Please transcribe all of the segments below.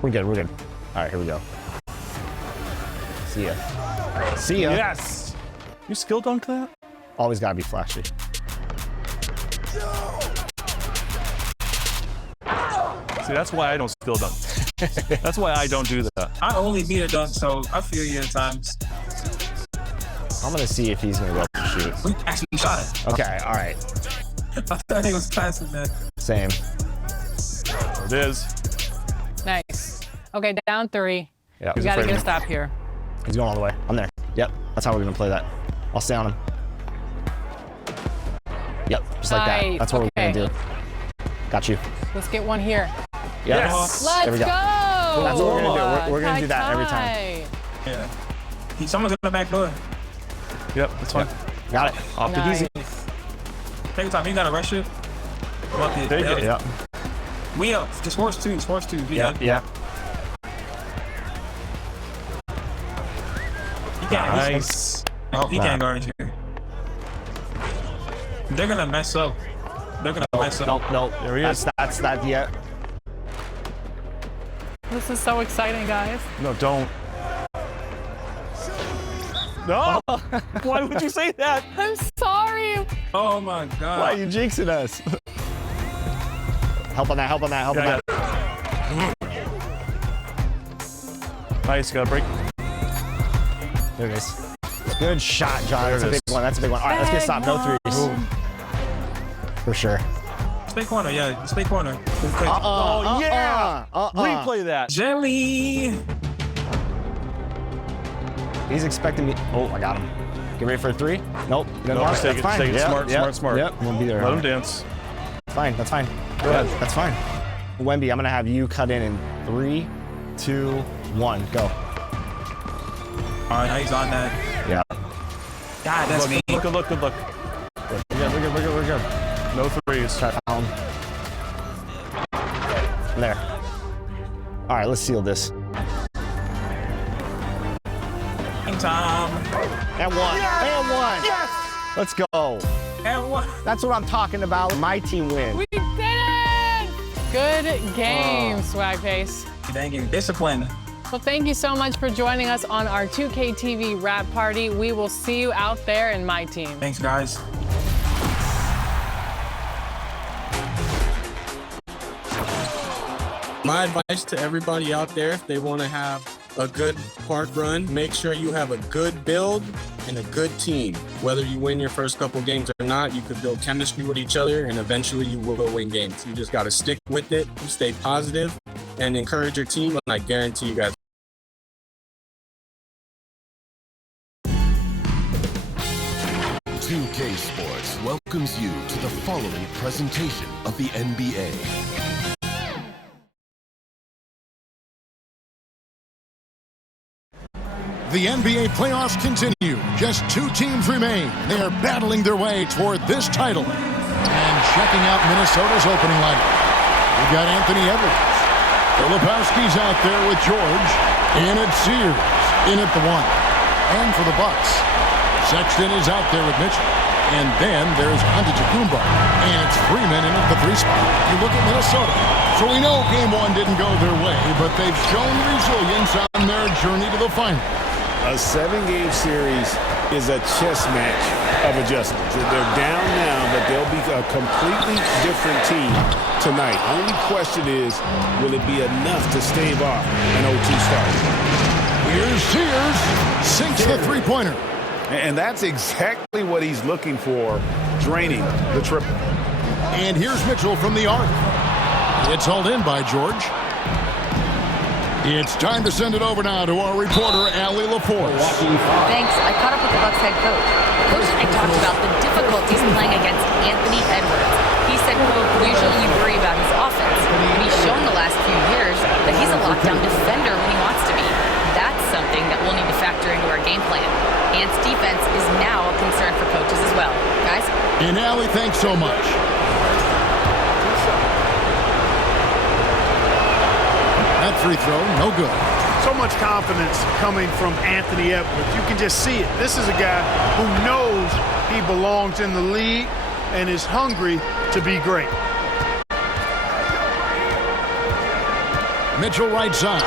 We're good, we're good. All right, here we go. See ya. See ya. Yes! You skill dunked that? Always gotta be flashy. See, that's why I don't skill dunk. That's why I don't do that. I only beat a dunk, so I feel you at times. I'm gonna see if he's gonna go up and shoot. We actually shot it. Okay, all right. I thought he was passing that. Same. There it is. Nice. Okay, down 3. Yeah. We gotta get a stop here. He's going all the way. I'm there. Yep, that's how we're gonna play that. I'll stay on him. Yep, just like that. That's what we're gonna do. Got you. Let's get one here. Yes. Let's there we go. go. That's what we're gonna do. We're gonna do that every time. Yeah. Someone's in the back door. Yep, that's fine. Yep. Got it. Off it easy. Take your time. You gotta rush it. Take it. Yep. We up. Just force two. Yeah. Yeah. He can't. Nice. He can't guard you. They're gonna mess up. Nope. There he is. That's that. Yeah. This is so exciting, guys. No, don't. No! Why would you say that? I'm sorry. Oh my God. Why are you jinxing us? Help on that. Nice, gotta break. There it is. Good shot, John. That's a big one. All right, let's get stopped. No threes. For sure. Stay corner, yeah. Stay corner. Oh, yeah! Replay that. Jelly. He's expecting me. Oh, I got him. Get ready for a 3. Nope. Just take it. Fine. Take it. Smart. Yep. Won't be there. Let him dance. That's fine. Go ahead. That's fine. Wemby, I'm gonna have you cut in 3, 2, 1. Go. All right, now he's on that. Yeah. God, that's me. Good look. We're good. No threes. Try to foul him. There. All right, let's seal this. Time. And 1. And 1. Yes! Let's go. And 1. That's what I'm talking about. My team win. We did it! Good game, Swag Face. Thank you. Discipline. Well, thank you so much for joining us on our 2K TV rap party. We will see you out there in my team. Thanks, guys. My advice to everybody out there, if they want to have a good park run, make sure you have a good build and a good team. Whether you win your first couple games or not, you could build chemistry with each other and eventually you will win games. You just got to stick with it, stay positive, and encourage your team, and I guarantee you guys. "2K Sports" welcomes you to the following presentation of the NBA. The NBA playoffs continue. Just 2 teams remain. They are battling their way toward this title. And checking out Minnesota's opening lineup, we've got Anthony Edwards. Filipowski's out there with George. In at Sears. In at the 1. And for the Bucks, Sexton is out there with Mitchell. And then there's Antetokounmpo. And it's Freeman in at the 3 spot. You look at Minnesota. So we know game 1 didn't go their way, but they've shown resilience on their journey to the final. A 7-game series is a chess match of adjustments. They're down now, but they'll be a completely different team tonight. Only question is, will it be enough to stave off an OT start? Here's Sears, sinks the 3-pointer. And that's exactly what he's looking for, draining the triple. And here's Mitchell from the arc. It's hauled in by George. It's time to send it over now to our reporter, Allie LaForce. Thanks. I caught up with the Bucks head coach. Coach and I talked about the difficulties playing against Anthony Edwards. He said, quote, usually you worry about his offense. And he's shown the last few years that he's a lockdown defender when he wants to be. That's something that we'll need to factor into our game plan. Ant's defense is now a concern for coaches as well. Guys? And Allie, thanks so much. That free throw, no good. So much confidence coming from Anthony Edwards. You can just see it. This is a guy who knows he belongs in the league and is hungry to be great. Mitchell right side.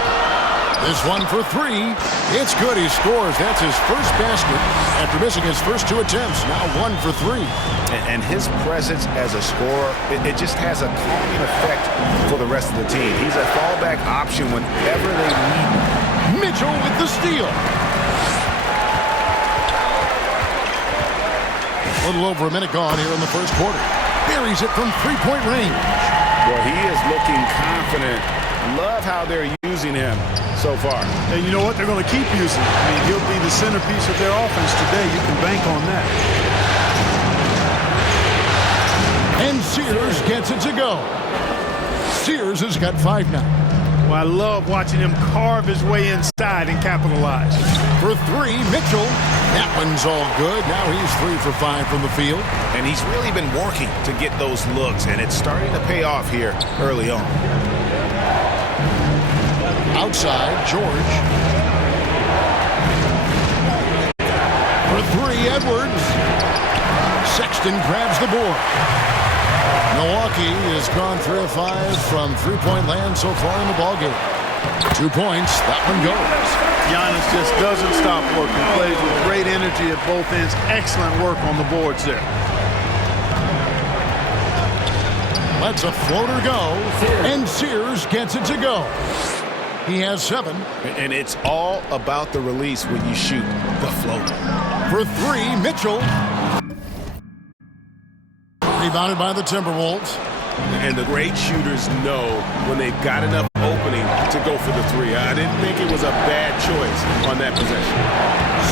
This one for three. It's good. He scores. That's his first basket after missing his first 2 attempts. Now 1 for 3. And his presence as a scorer, it just has a calming effect for the rest of the team. He's a fallback option whenever they need him. Mitchell with the steal. A little over a minute gone here in the first quarter. Buries it from three-point range. Well, he is looking confident. Love how they're using him so far. And you know what? They're going to keep using him. I mean, he'll be the centerpiece of their offense today. You can bank on that. And Sears gets it to go. Sears has got 5 now. Well, I love watching him carve his way inside and capitalize. For 3, Mitchell. That one's all good. Now he's 3 for 5 from the field. And he's really been working to get those looks, and it's starting to pay off here early on. Outside, George. For 3, Edwards. Sexton grabs the board. Milwaukee has gone 3 of 5 from three-point land so far in the ballgame. 2 points. That one goes. Giannis just doesn't stop working. Plays with great energy at both ends. Excellent work on the boards there. Lets a floater go. And Sears gets it to go. He has 7. And it's all about the release when you shoot the floater. For 3, Mitchell. Rebounded by the Timberwolves. And the great shooters know when they've got enough opening to go for the 3. I didn't think it was a bad choice on that possession.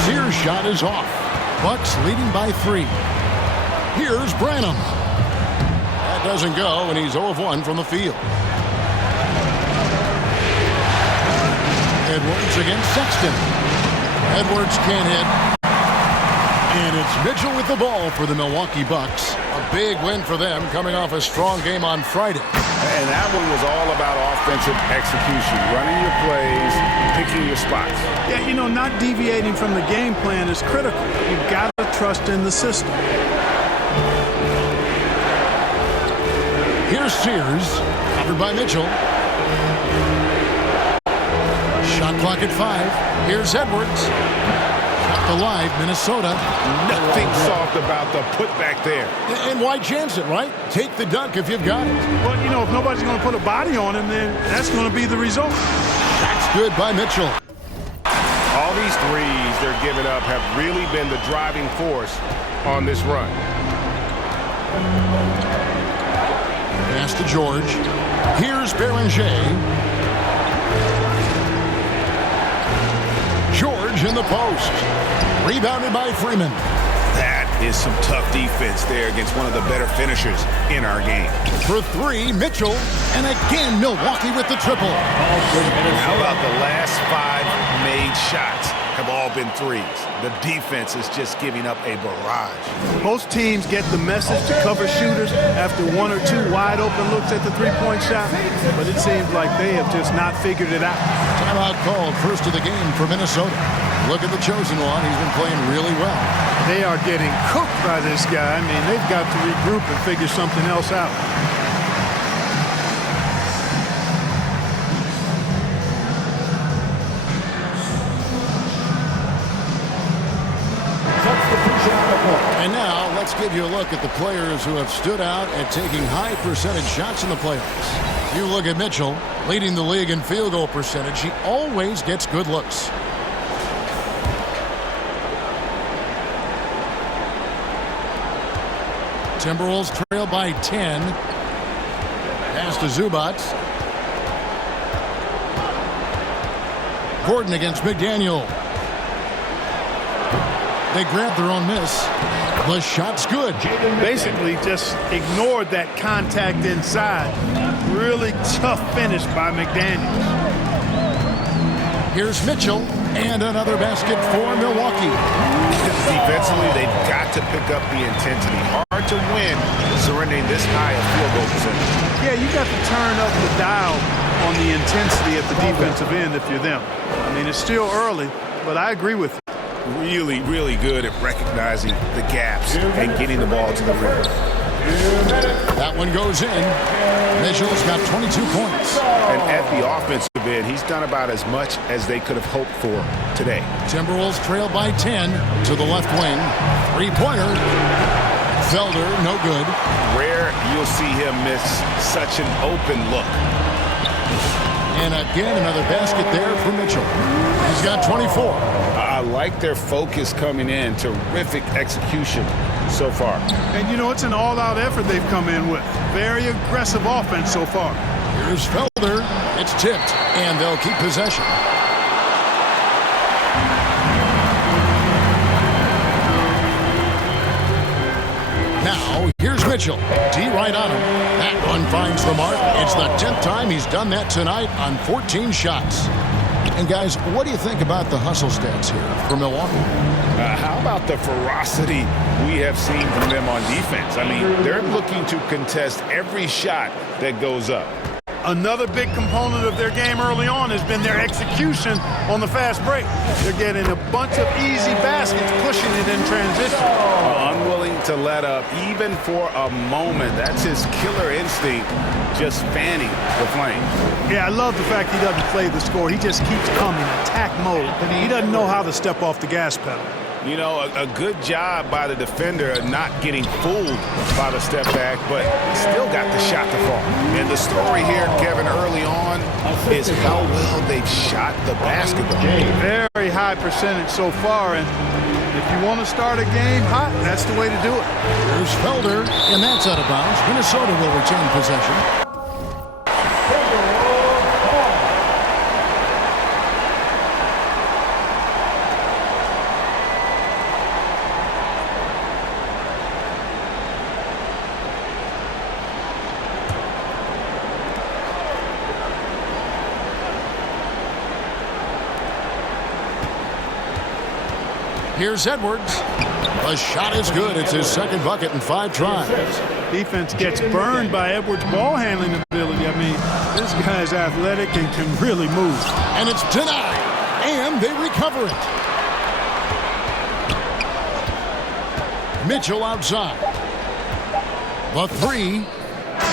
Sears' shot is off. Bucks leading by 3. Here's Branham. That doesn't go, and he's 0 of 1 from the field. Edwards against Sexton. Edwards can't hit. And it's Mitchell with the ball for the Milwaukee Bucks. A big win for them coming off a strong game on Friday. And that one was all about offensive execution, running your plays, picking your spots. Yeah, you know, not deviating from the game plan is critical. You've got to trust in the system. Here's Sears, covered by Mitchell. Shot clock at 5. Here's Edwards. Alive, Minnesota. Nothing soft about the putback there. And why chance it, right? Take the dunk if you've got it. Well, you know, if nobody's going to put a body on him, then that's going to be the result. That's good by Mitchell. All these threes they're giving up have really been the driving force on this run. Pass to George. Here's Beringer. George in the post. Rebounded by Freeman. That is some tough defense there against one of the better finishers in our game. For 3, Mitchell. And again, Milwaukee with the triple. How about the last 5 made shots have all been threes? The defense is just giving up a barrage. Most teams get the message to cover shooters after 1 or 2 wide open looks at the three-point shot, but it seems like they have just not figured it out. Timeout called, first of the game for Minnesota. Look at the chosen one. He's been playing really well. They are getting cooked by this guy. I mean, they've got to regroup and figure something else out. And now let's give you a look at the players who have stood out at taking high percentage shots in the playoffs. You look at Mitchell, leading the league in field goal percentage. He always gets good looks. Timberwolves trail by 10. Pass to Zubac. Gordon against McDaniel. They grab their own miss. The shot's good. Basically just ignored that contact inside. Really tough finish by McDaniels. Here's Mitchell, and another basket for Milwaukee. Defensively, they've got to pick up the intensity. Hard to win surrendering this high a field goal percentage. Yeah, you got to turn up the dial on the intensity at the defensive end if you're them. I mean, it's still early, but I agree with you. really, really good at recognizing the gaps and getting the ball to the rim. That one goes in. Mitchell's got 22 points. And at the offensive end, he's done about as much as they could have hoped for today. Timberwolves trail by 10 to the left wing. Three-pointer. Felder, no good. Rare you'll see him miss such an open look. And again, another basket there for Mitchell. He's got 24. I like their focus coming in. Terrific execution so far. And, you know, it's an all-out effort they've come in with. Very aggressive offense so far. Here's Felder. It's tipped, and they'll keep possession. Now, here's Mitchell. D right on him. That one finds the mark. It's the 10th time he's done that tonight on 14 shots. And guys, what do you think about the hustle stats here for Milwaukee? How about the ferocity we have seen from them on defense? I mean, they're looking to contest every shot that goes up. Another big component of their game early on has been their execution on the fast break. They're getting a bunch of easy baskets, pushing it in transition. Unwilling to let up, even for a moment. That's his killer instinct, just fanning the flame. Yeah, I love the fact he doesn't play the score. He just keeps coming, attack mode. He doesn't know how to step off the gas pedal. You know, a good job by the defender of not getting fooled by the step back, but still got the shot to fall. And the story here, Kevin, early on is how well they've shot the basketball. Very high percentage so far, and if you want to start a game hot, that's the way to do it. There's Felder, and that's out of bounds. Minnesota will retain possession. Here's Edwards. The shot is good. It's his second bucket in 5 tries. Defense gets burned by Edwards' ball handling ability. I mean, this guy's athletic and can really move. And it's denied. And they recover it. Mitchell outside. The three.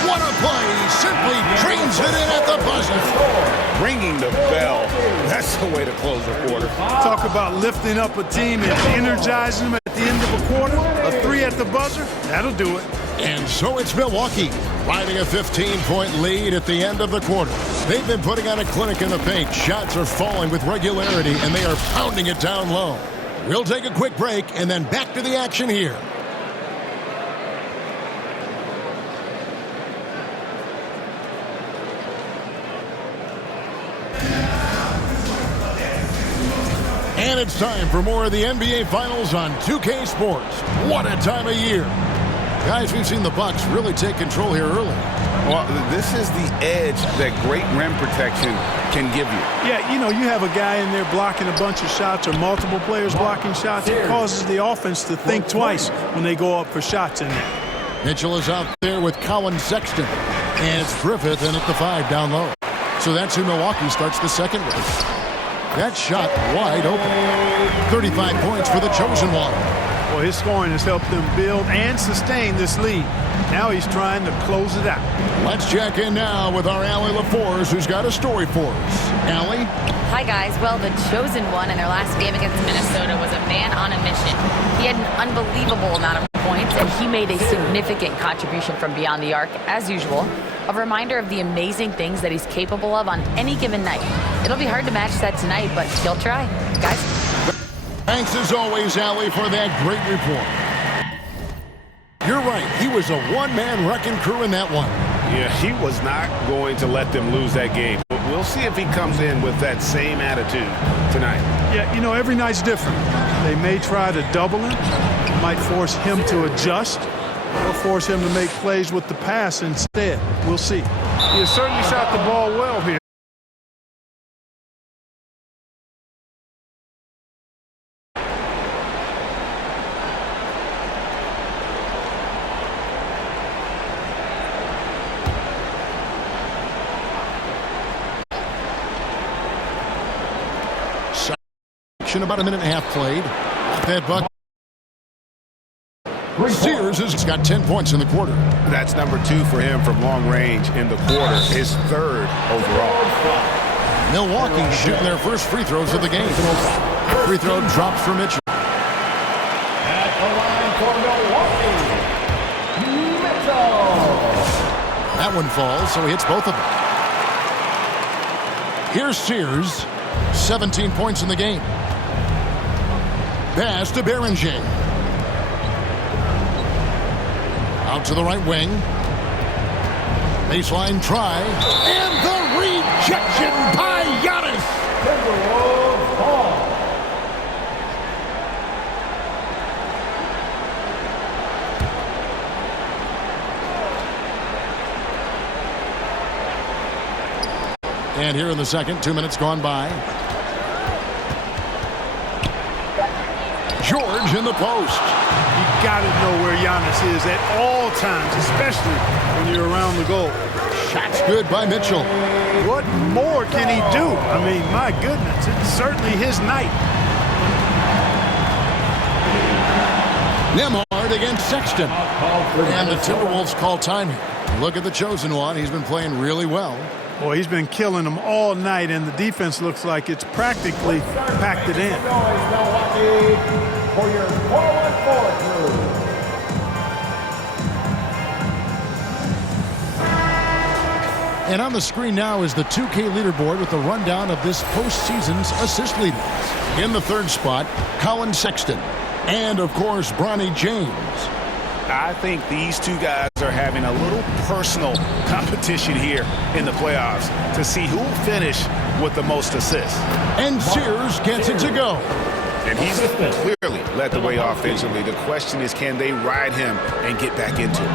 What a play. Simply drains it in at the buzzer. Ringing the bell. That's the way to close the quarter. Talk about lifting up a team and energizing them at the end of a quarter. A 3 at the buzzer, that'll do it. And so it's Milwaukee riding a 15-point lead at the end of the quarter. They've been putting on a clinic in the paint. Shots are falling with regularity, and they are pounding it down low. We'll take a quick break and then back to the action here. And it's time for more of the NBA Finals on 2K Sports. What a time of year. Guys, we've seen the Bucks really take control here early. Well, this is the edge that great rim protection can give you. Yeah, you know, you have a guy in there blocking a bunch of shots or multiple players blocking shots. It causes the offense to think twice when they go up for shots in there. Mitchell is out there with Colin Sexton. And it's Griffith in at the 5 down low. So that's who Milwaukee starts the second with. That shot wide open. 35 points for the chosen one. Well, his scoring has helped them build and sustain this lead. Now he's trying to close it out. Let's check in now with our Allie LaForce, who's got a story for us. Allie? Hi, guys. Well, the chosen one in their last game against Minnesota was a man on a mission. He had an unbelievable amount of points, and he made a significant contribution from beyond the arc, as usual. A reminder of the amazing things that he's capable of on any given night. It'll be hard to match that tonight, but he'll try. Guys? Thanks as always, Allie, for that great report. You're right. He was a one-man wrecking crew in that one. Yeah, he was not going to let them lose that game. But we'll see if he comes in with that same attitude tonight. Yeah, you know, every night's different. They may try to double him, might force him to adjust, or force him to make plays with the pass instead. We'll see. He has certainly shot the ball well here. possession, about a minute and a half played. That buck. Sears has got 10 points in the quarter. That's number 2 for him from long range in the quarter, his 3rd overall. Milwaukee shooting their first free throws of the game. Free throw drops for Mitchell. At the line for Milwaukee, Mitchell. That one falls, so he hits both of them. Here's Sears, 17 points in the game. Pass to Beringer. Out to the right wing. Baseline try. And the rejection by Giannis. Timberwolves ball. And here in the second, 2 minutes gone by. George in the post. You got to know where Giannis is at all times, especially when you're around the goal. Shot's good by Mitchell. What more can he do? I mean, my goodness, it's certainly his night. Nembhard against Sexton. And the Timberwolves call timing. Look at the chosen one. He's been playing really well. Boy, he's been killing them all night, and the defense looks like it's practically packed it in. For your forward crew. And on the screen now is the 2K leaderboard with the rundown of this postseason's assist leaders. In the third spot, Colin Sexton. And, of course, Bronny James. I think these two guys are having a little personal competition here in the playoffs to see who will finish with the most assists. And Sears gets it to go. And he's clearly led the way offensively. The question is, can they ride him and get back into it?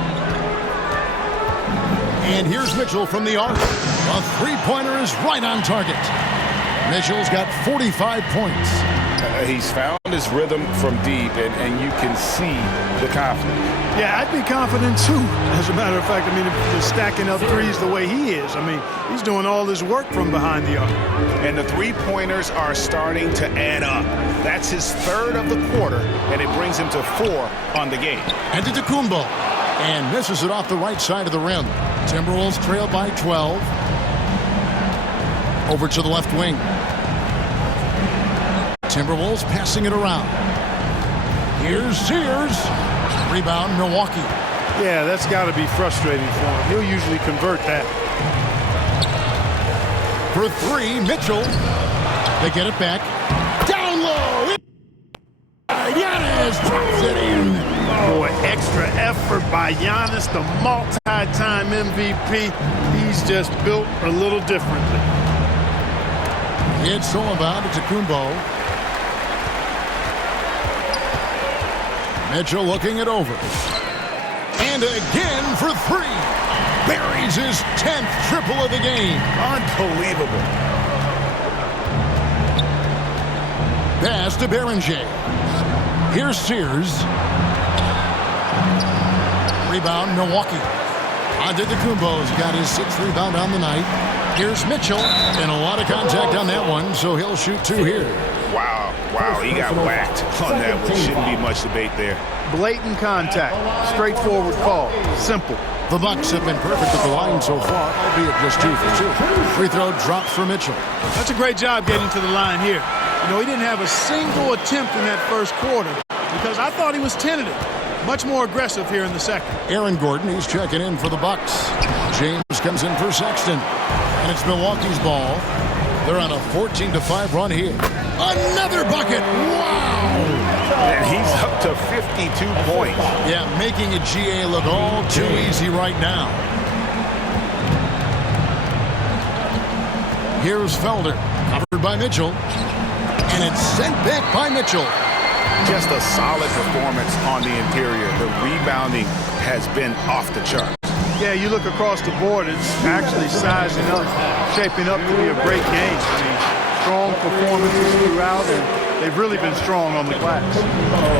And here's Mitchell from the arc. A three-pointer is right on target. Mitchell's got 45 points. He's found his rhythm from deep, and you can see the confidence. Yeah, I'd be confident too. As a matter of fact, I mean, if you're stacking up threes the way he is, I mean, he's doing all his work from behind the arc. And the three-pointers are starting to add up. That's his third of the quarter, and it brings him to 4 on the game. And to Kumbo, and misses it off the right side of the rim. Timberwolves trail by 12. Over to the left wing. Timberwolves passing it around. Here's Sears. Rebound, Milwaukee. Yeah, that's got to be frustrating for him. He'll usually convert that. For 3, Mitchell. They get it back. Down low. Giannis drops it in. Boy, extra effort by Giannis, the multi-time MVP. He's just built a little differently. It's all about it to Kumbo. Mitchell looking it over. And again for 3. Buries his 10th triple of the game. Unbelievable. Pass to Beringer. Here's Sears. Rebound, Milwaukee. Antetokounmpo's got his 6th rebound on the night. Here's Mitchell. And a lot of contact on that one, so he'll shoot 2 here. Wow, he got whacked on that one. Shouldn't be much debate there. Blatant contact. Straightforward call. Simple. The Bucks have been perfect at the line so far, albeit just 2 for 2. Free throw drops for Mitchell. That's a great job getting to the line here. You know, he didn't have a single attempt in that first quarter because I thought he was tentative. Much more aggressive here in the second. Aaron Gordon, he's checking in for the Bucks. James comes in for Sexton. And it's Milwaukee's ball. They're on a 14-5 run here. Another bucket! Wow! And he's up to 52 points. Yeah, making a GA look all too easy right now. Here's Felder, covered by Mitchell. And it's sent back by Mitchell. Just a solid performance on the interior. The rebounding has been off the chart. Yeah, you look across the board, it's actually sizing up, shaping up to be a great game. I mean, strong performances throughout, and they've really been strong on the glass.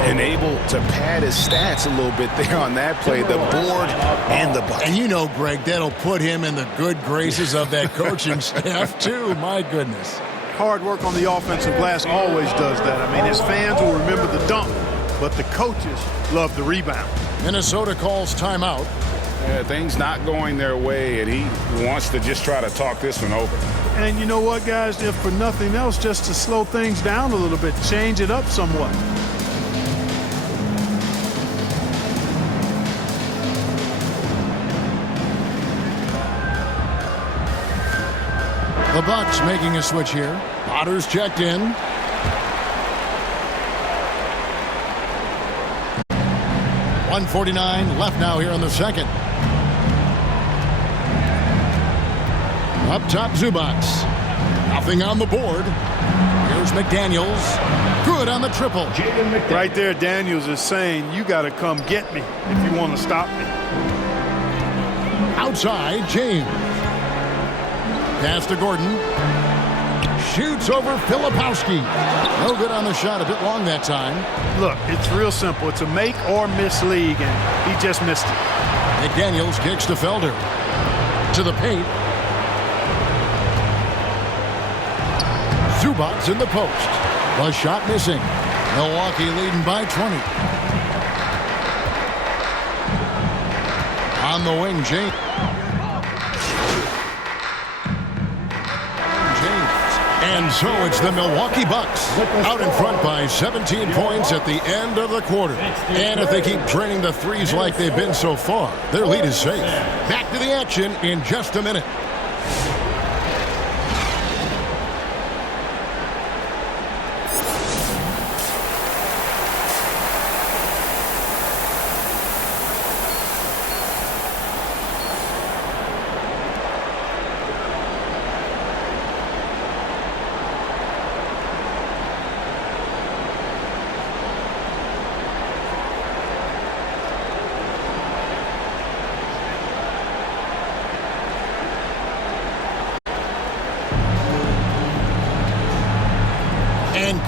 And able to pad his stats a little bit there on that play, the board and the bucket. And you know, Greg, that'll put him in the good graces of that coaching staff, too. My goodness. hard work on the offensive glass always does that. I mean, his fans will remember the dunk, but the coaches love the rebound. Minnesota calls timeout. Yeah, things not going their way, and he wants to just try to talk this one over. And you know what, guys? If for nothing else, just to slow things down a little bit, change it up somewhat. The Bucks making a switch here. Potter's checked in. .149 left now here in the second. Up top, Zubac. Nothing on the board. Here's McDaniels. Good on the triple. Right there, Daniels is saying, you got to come get me if you want to stop me. Outside, James. Pass to Gordon. Shoots over Filipowski. No good on the shot. A bit long that time. Look, it's real simple. It's a make or miss league, and he just missed it. McDaniels kicks to Felder. To the paint. Zubac in the post. The shot missing. Milwaukee leading by 20. On the wing, James. And so it's the Milwaukee Bucks out in front by 17 points at the end of the quarter. And if they keep draining the threes like they've been so far, their lead is safe. Back to the action in just a minute.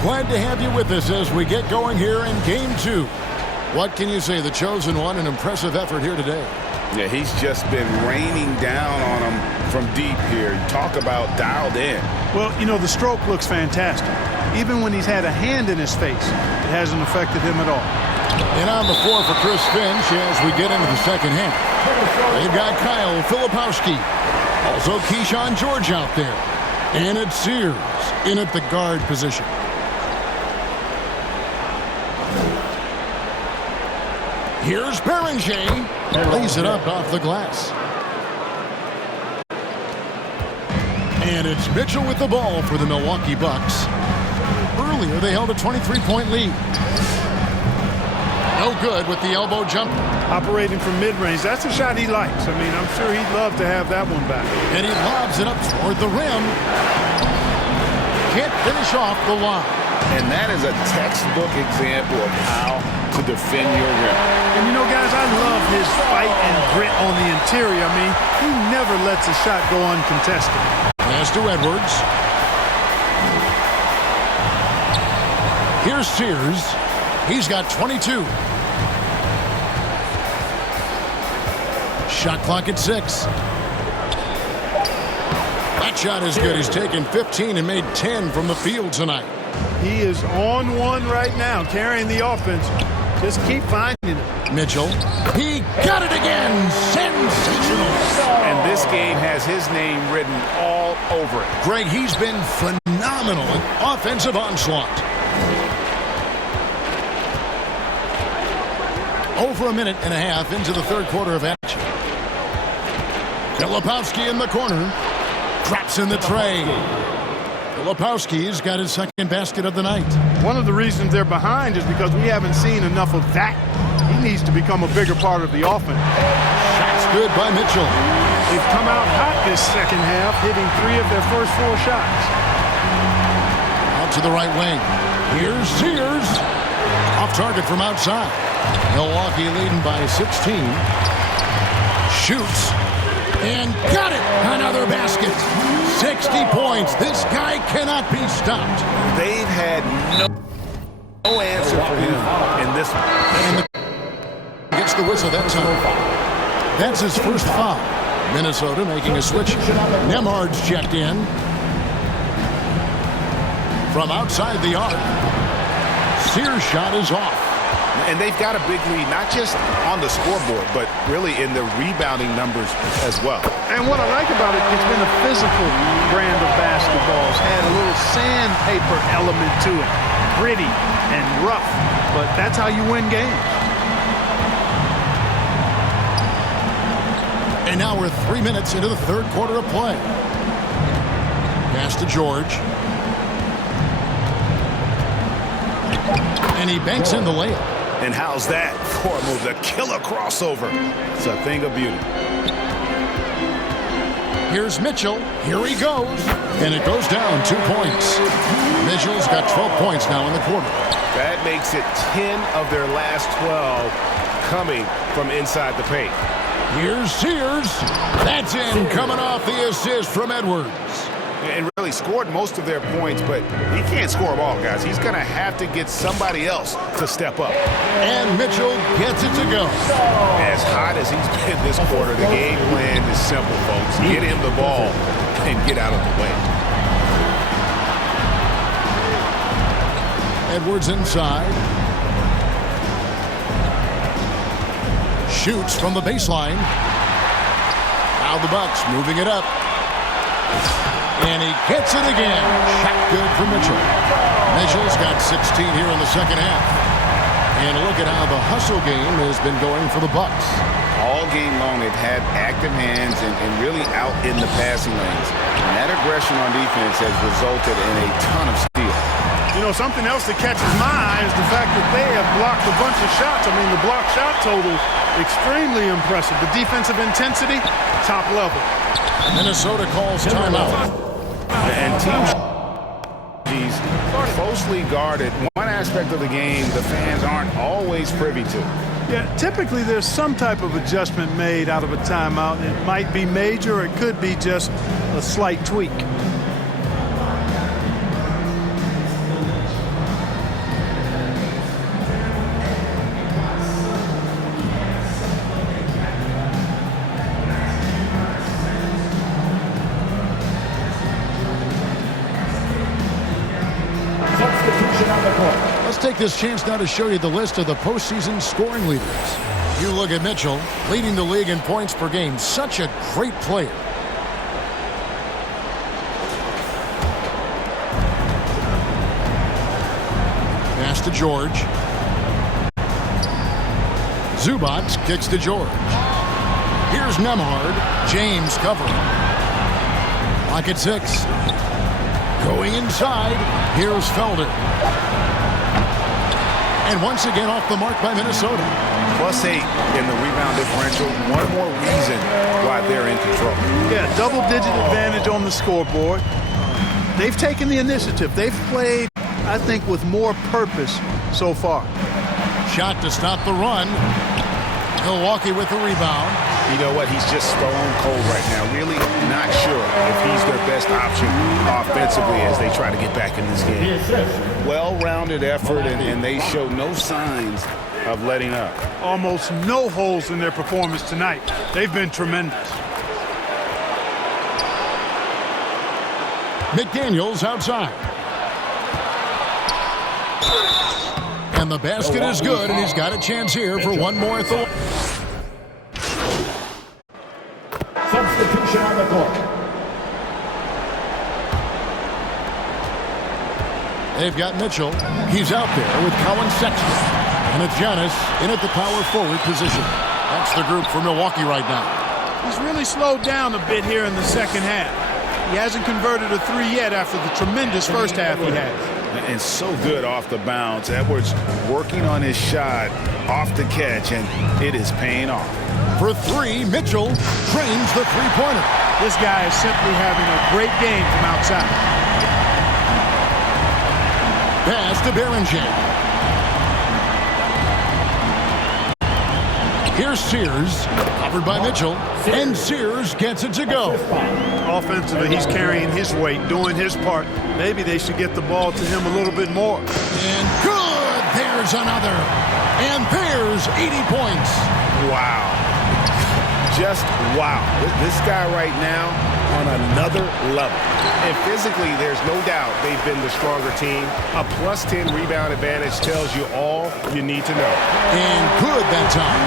Glad to have you with us as we get going here in Game 2. What can you say? The chosen one, an impressive effort here today. Yeah, he's just been raining down on him from deep here. Talk about dialed in. Well, you know, the stroke looks fantastic. Even when he's had a hand in his face, it hasn't affected him at all. And on the floor for Chris Finch as we get into the second half. They've got Kyle Filipowski. Also Keyshawn George out there. And it's Sears in at the guard position. Here's Beringer. Lays it up off the glass. And it's Mitchell with the ball for the Milwaukee Bucks. Earlier, they held a 23-point lead. No good with the elbow jumper. Operating from mid-range, that's a shot he likes. I mean, I'm sure he'd love to have that one back. And he lobs it up toward the rim. Can't finish off the line. And that is a textbook example of how to defend your rim. And you know, guys, I love his fight and grit on the interior. I mean, he never lets a shot go uncontested. Pass to Edwards. Here's Sears. He's got 22. Shot clock at 6. That shot is good. He's taken 15 and made 10 from the field tonight. He is on one right now, carrying the offense. Just keep finding it. Mitchell. He got it again. Sensational. And this game has his name written all over it. Greg, he's been phenomenal in offensive onslaught. Over a minute and a half into the third quarter of action. Filipowski in the corner. Drops in the tray. Filipowski's got his second basket of the night. One of the reasons they're behind is because we haven't seen enough of that. He needs to become a bigger part of the offense. Shots good by Mitchell. They've come out hot this second half, hitting 3 of their first 4 shots. Out to the right wing. Here's Sears. Off target from outside. Milwaukee leading by 16. Shoots. And got it! Another basket. 60 points. This guy cannot be stopped. They've had no answer for him in this one. And gets the whistle that time. That's his first foul. Minnesota making a switch. Nemhard's checked in. From outside the arc, Sears' shot is off. And they've got a big lead, not just on the scoreboard, but really in the rebounding numbers as well. And what I like about it, it's been a physical brand of basketball. It's had a little sandpaper element to it. Gritty and rough, but that's how you win games. And now we're 3 minutes into the third quarter of play. Pass to George. And he banks in the layup. And how's that for a move? The killer crossover. It's a thing of beauty. Here's Mitchell. Here he goes. And it goes down 2 points. Mitchell's got 12 points now in the quarter. That makes it 10 of their last 12 coming from inside the paint. Here's Sears. That's in, coming off the assist from Edwards. And really scored most of their points, but he can't score them all, guys. He's going to have to get somebody else to step up. And Mitchell gets it to go. As hot as he's been this quarter, the game plan is simple, folks. Get him the ball and get out of the way. Edwards inside. Shoots from the baseline. Now the Bucks moving it up. And he gets it again. Shot good for Mitchell. Mitchell's got 16 here in the second half. And look at how the hustle game has been going for the Bucks. All game long, they've had active hands and really out in the passing lanes. And that aggression on defense has resulted in a ton of steals. You know, something else that catches my eye is the fact that they have blocked a bunch of shots. I mean, the block shot total, extremely impressive. The defensive intensity, top level. Minnesota calls timeout. And teams closely guarded. One aspect of the game the fans aren't always privy to. Yeah, typically there's some type of adjustment made out of a timeout. It might be major, or it could be just a slight tweak. Let's take this chance now to show you the list of the postseason scoring leaders. You look at Mitchell, leading the league in points per game. Such a great player. Pass to George. Zubac kicks to George. Here's Nembhard. James covering. Lock at 6. Going inside. Here's Felder. And once again off the mark by Minnesota. +8 in the rebound differential. One more reason why they're in control. Yeah, double-digit advantage on the scoreboard. They've taken the initiative. They've played, I think, with more purpose so far. Shot to stop the run. Milwaukee with the rebound. You know what? He's just stone cold right now. Really not sure if he's their best option offensively as they try to get back in this game. Well-rounded effort, and they show no signs of letting up. Almost no holes in their performance tonight. They've been tremendous. McDaniels outside. And the basket is good, and he's got a chance here for one more at the... Substitution on the court. They've got Mitchell. He's out there with Colin Sexton. And it's Giannis in at the power forward position. That's the group for Milwaukee right now. He's really slowed down a bit here in the second half. He hasn't converted a 3 yet after the tremendous first half he had. And so good off the bounce. Edwards working on his shot off the catch, and it is paying off. For 3, Mitchell trains the three-pointer. This guy is simply having a great game from outside. Pass to Berenger. Here's Sears, covered by Mitchell, and Sears gets it to go. Offensively, he's carrying his weight, doing his part. Maybe they should get the ball to him a little bit more. And good! There's another. And there's 80 points. Wow. Just wow. This guy right now on another level. And physically, there's no doubt they've been the stronger team. A plus 10 rebound advantage tells you all you need to know. And good that time.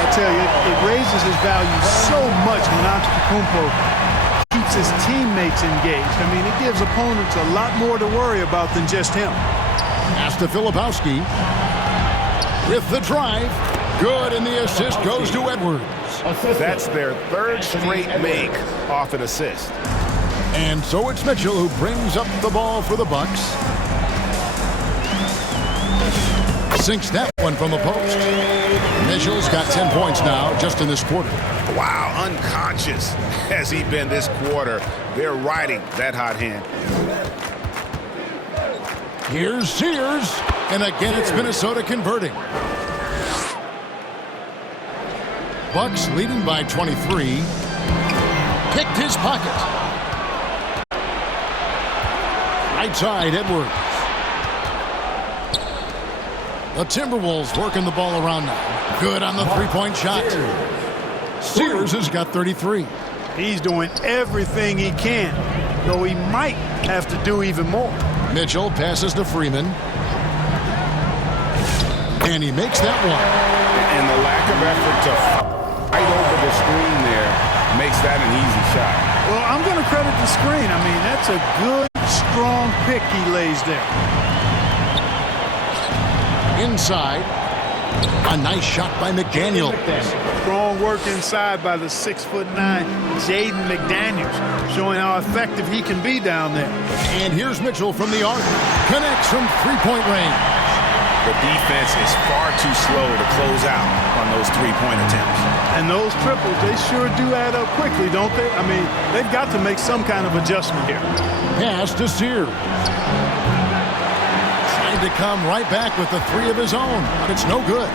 I tell you, it raises his value so much when Antetokounmpo keeps his teammates engaged. I mean, it gives opponents a lot more to worry about than just him. Pass to Filipowski. With the drive. Good, and the assist goes to Edwards. That's their third straight make off an assist. And so it's Mitchell who brings up the ball for the Bucks. Sinks that one from the post. Mitchell's got 10 points now just in this quarter. Wow, unconscious has he been this quarter. They're riding that hot hand. Here's Sears. And again, it's Minnesota converting. Bucks leading by 23. Picked his pocket. Right side, Edwards. The Timberwolves working the ball around now. Good on the three-point shot. Sears has got 33. He's doing everything he can, though he might have to do even more. Mitchell passes to Freeman. And he makes that one. And the lack of effort to fight over the screen there makes that an easy shot. Well, I'm going to credit the screen. I mean, that's a good, strong pick he lays there. Inside. A nice shot by McDaniel. Strong work inside by the 6'9" Jaden McDaniels, showing how effective he can be down there. And here's Mitchell from the arc. Connects from three-point range. The defense is far too slow to close out on those three-point attempts. And those triples, they sure do add up quickly, don't they? I mean, they've got to make some kind of adjustment here. Pass to Sears. Trying to come right back with the three of his own, but it's no good.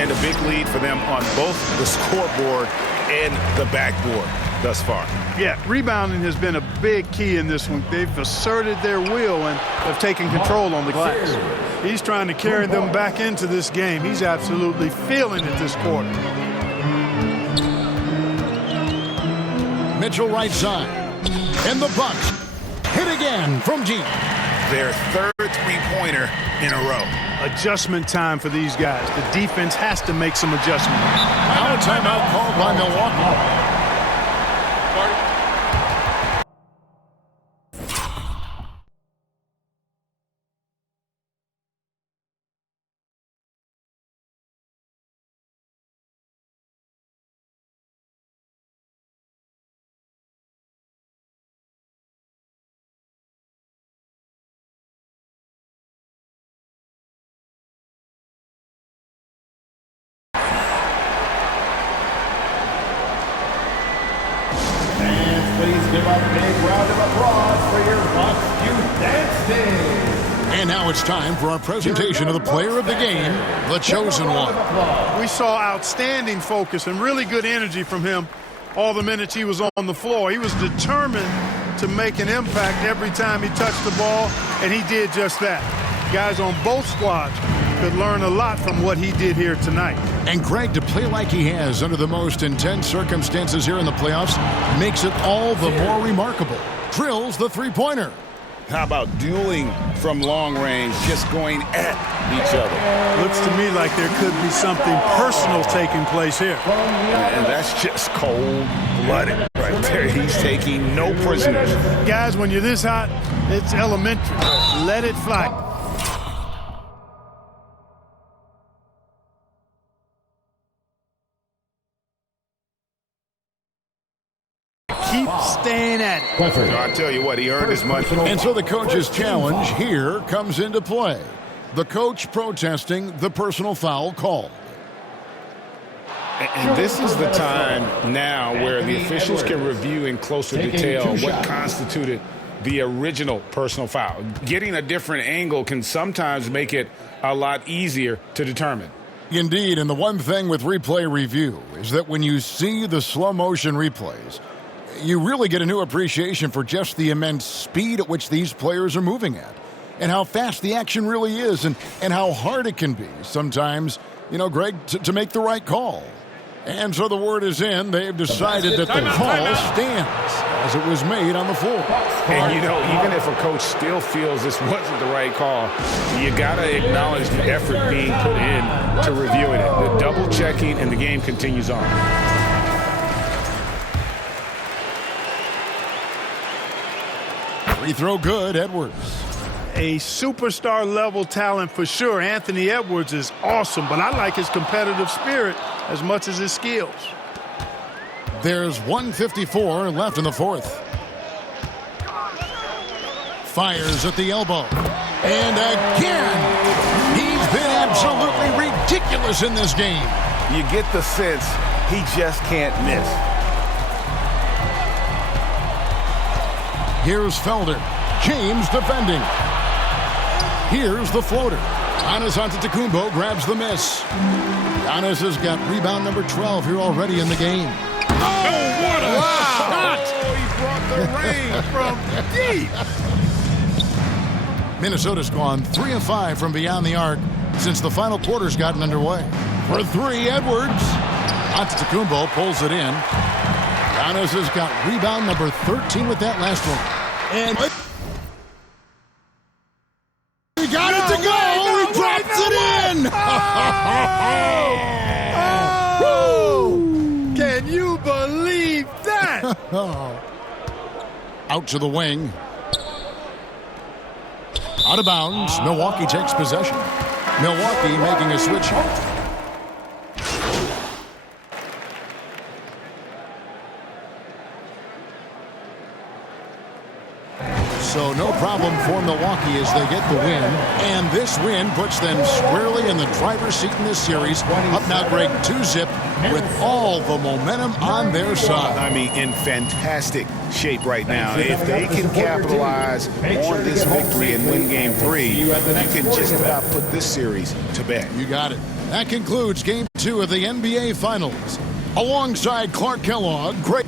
And a big lead for them on both the scoreboard and the backboard thus far. Yeah, rebounding has been a big key in this one. They've asserted their will and have taken control on the glass. He's trying to carry them back into this game. He's absolutely feeling it this quarter. Mitchell right side. And the Bucks hit again from deep. Their third three-pointer in a row. Adjustment time for these guys. The defense has to make some adjustments. Now a timeout called by Milwaukee. Please give a big round of applause for your Bucks Youth Dance Team. And now it's time for our presentation of the player of the game, the chosen one. We saw outstanding focus and really good energy from him all the minutes he was on the floor. He was determined to make an impact every time he touched the ball, and he did just that. Guys on both squads could learn a lot from what he did here tonight. And Greg, to play like he has under the most intense circumstances here in the playoffs makes it all the more remarkable. Drills the three-pointer. How about dueling from long range, just going at each other? Looks to me like there could be something personal taking place here. And that's just cold-blooded right there. He's taking no prisoners. Guys, when you're this hot, it's elementary. Let it fly. Keep staying at it. I tell you what, he earned his money. And so the coach's challenge here comes into play. The coach protesting the personal foul call. And this is the time now where the officials can review in closer detail what constituted the original personal foul. Getting a different angle can sometimes make it a lot easier to determine. Indeed, and the one thing with replay review is that when you see the slow motion replays, you really get a new appreciation for just the immense speed at which these players are moving at and how fast the action really is and how hard it can be sometimes, you know, Greg, to make the right call. And so the word is in. They've decided that the call stands as it was made on the floor. And, you know, even if a coach still feels this wasn't the right call, you got to acknowledge the effort being put in to reviewing it. The double checking, and the game continues on. Free throw good, Edwards. A superstar level talent for sure. Anthony Edwards is awesome, but I like his competitive spirit as much as his skills. There's 1:54 left in the fourth. Fires at the elbow. And again, he's been absolutely ridiculous in this game. You get the sense he just can't miss. Here's Felder. James defending. Here's the floater. Giannis Antetokounmpo grabs the miss. Giannis has got rebound number 12 here already in the game. Oh, what a shot! Oh, he brought the rain from deep. Minnesota's gone 3 of 5 from beyond the arc since the final quarter's gotten underway. For 3, Edwards. Antetokounmpo pulls it in. Giannis has got rebound number 13 with that last one. And he got it to go. He drops it in. Oh! Can you believe that? Out to the wing. Out of bounds. Milwaukee takes possession. Milwaukee making a switch. So no problem for Milwaukee as they get the win. And this win puts them squarely in the driver's seat in this series. Up now, Greg, 2-zip with all the momentum on their side. I mean, in fantastic shape right now. If they can capitalize on this victory and win Game 3, you can just about put this series to bed. You got it. That concludes Game 2 of the NBA Finals. Alongside Clark Kellogg, Greg